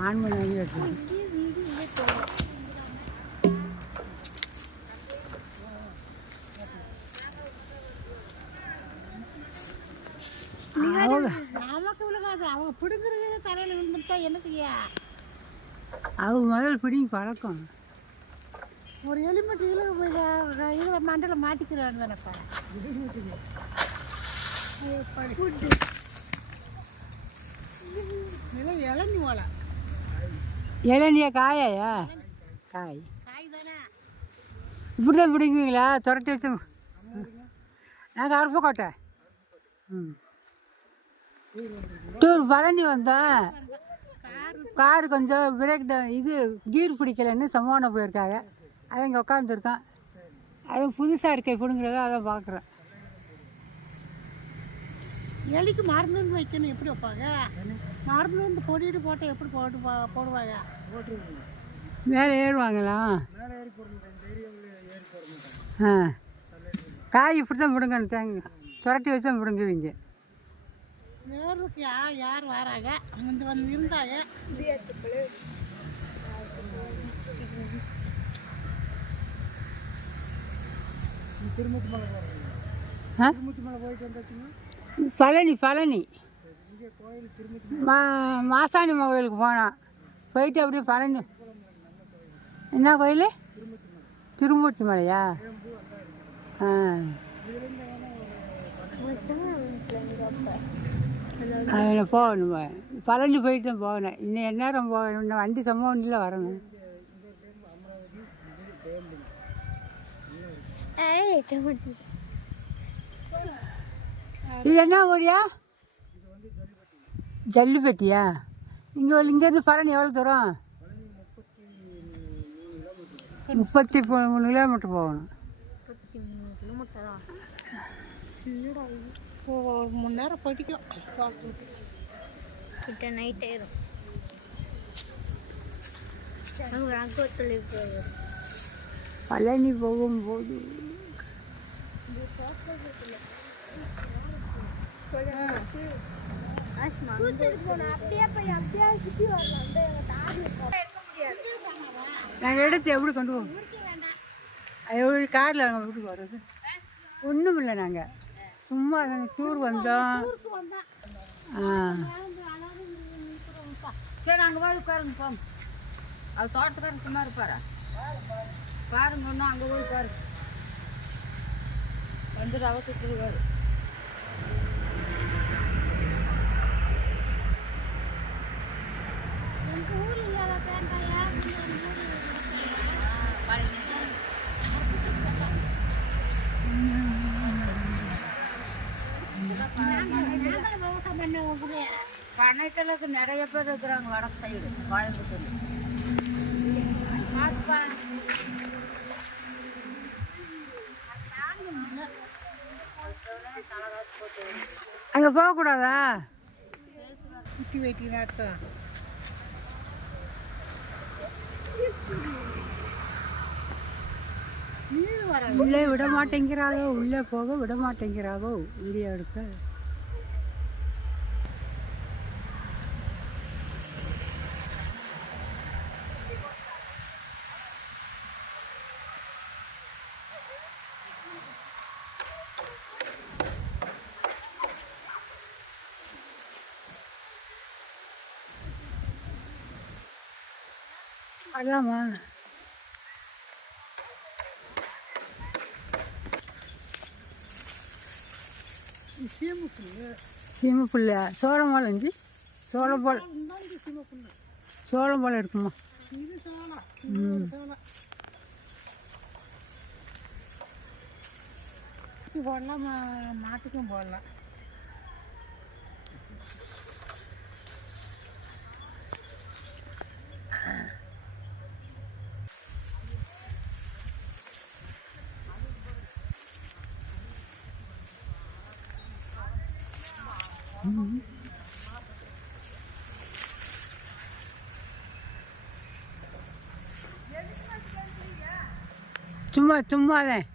On பண்ணி வாங்கி வச்சு இங்கே வீடு இங்கே போகும் நமக்கு விழுகாது அவங்க பிடுங்குறது தலையில் விழுந்துட்டா என்ன செய்ய அவங்க முதல் பிடிங்க பழக்கம் ஒரு எலிமெண்ட் இதில் போய் இதில் மண்டல மாட்டிக்கிறான்னு தானேப்பா ஃபுட்டு இளநி ஓலை இளநியா காயாயா? காய். தானே இப்படி தான் பிடிங்குவீங்களா துரட்டி வச்சு நாங்கள் அருப்பக்கோட்டை ம் டூர் பழனி வந்தேன் கார் கொஞ்சம் பிரேக் டவுன் இது கீர் பிடிக்கலன்னு சமானம் போயிருக்காங்க. அதை இங்கே உட்காந்துருக்கான் அது புதுசாக இருக்கே பிடுங்குறத அதை பார்க்குறேன் எலிக்கு மருந்து வைக்கணும் எப்படி வைப்பாங்க? மருந்து வந்து பொடிட்டு போட்டு எப்படி போட்டு போடுவாங்க? மேலே ஏறுவாங்களா? ஆ. காய் இப்படி தான் பிடுங்கன்னு தேங்க துரட்டி வச்சு தான் பிடுங்குவீங்க நேருக்கு யார் யார் வராங்க? வந்து வந்து இருந்தாங்க. ஆ? பழனி பழனி. மா மாசாணி கோயிலுக்கு போனோம் போயிட்டு அப்படியே பழனி. என்ன கோயில்? திருமூர்த்தி மலையா? ஆ. அதில் போகணும்? பழனி போயிட்டு தான் போகணும் இன்னும் எந்நேரம் போகணும். இன்னும் வண்டி சம்பவம் இல்லை வரணும் இது என்ன ஊரியா? ஜல்லிப்பட்டியா? இங்கே இங்கேருந்து பழனி எவ்வளோ தூரம்? முப்பத்தி மூணு கிலோமீட்டர் போகணும். ஒரு மணி நேரம் படிக்கும் நைட் ஆயிரும் பழனி போகும்போது அப்படியே போய் அப்படியே சுற்றி வரலாம் நாங்கள் எடுத்து எப்படி கொண்டு போவோம்? எப்படி காரில் நாங்கள் வீட்டுக்கு வர்றது? ஒன்றும் இல்லை நாங்கள் சும்மா நாங்கள் டூர் வந்தோம். ஆ. சரி அங்கே போய் உட்காருங்க போங்க. அது தோட்டத்துக்காரன் சும்மா இருப்பாரா? பாருங்க ஒன்றும் அங்கே போய் பாரு வந்துட்டு அவசரத்துக்கு வரும் பண்ண ஊரே. பனைத்தலுக்கு நிறைய பேர் இருக்கிறாங்க வடக்கு சைடு கோயம்புத்தூர். பார்ப்பா அங்கே போகக்கூடாதா? குட்டி வர உள்ளே விட மாட்டேங்கிறாளோ உள்ளே போக விட மாட்டேங்கிறாளோ வீடியோ எடுக்க. அதாம்மா சீமை புள்ள சோளம் போல இஞ்சி? சோளம் போல சோளம் போல இருக்குமா? இது போடலாம் மா- மாட்டுக்கும் போடலாம். சும்மா சும்மா தான்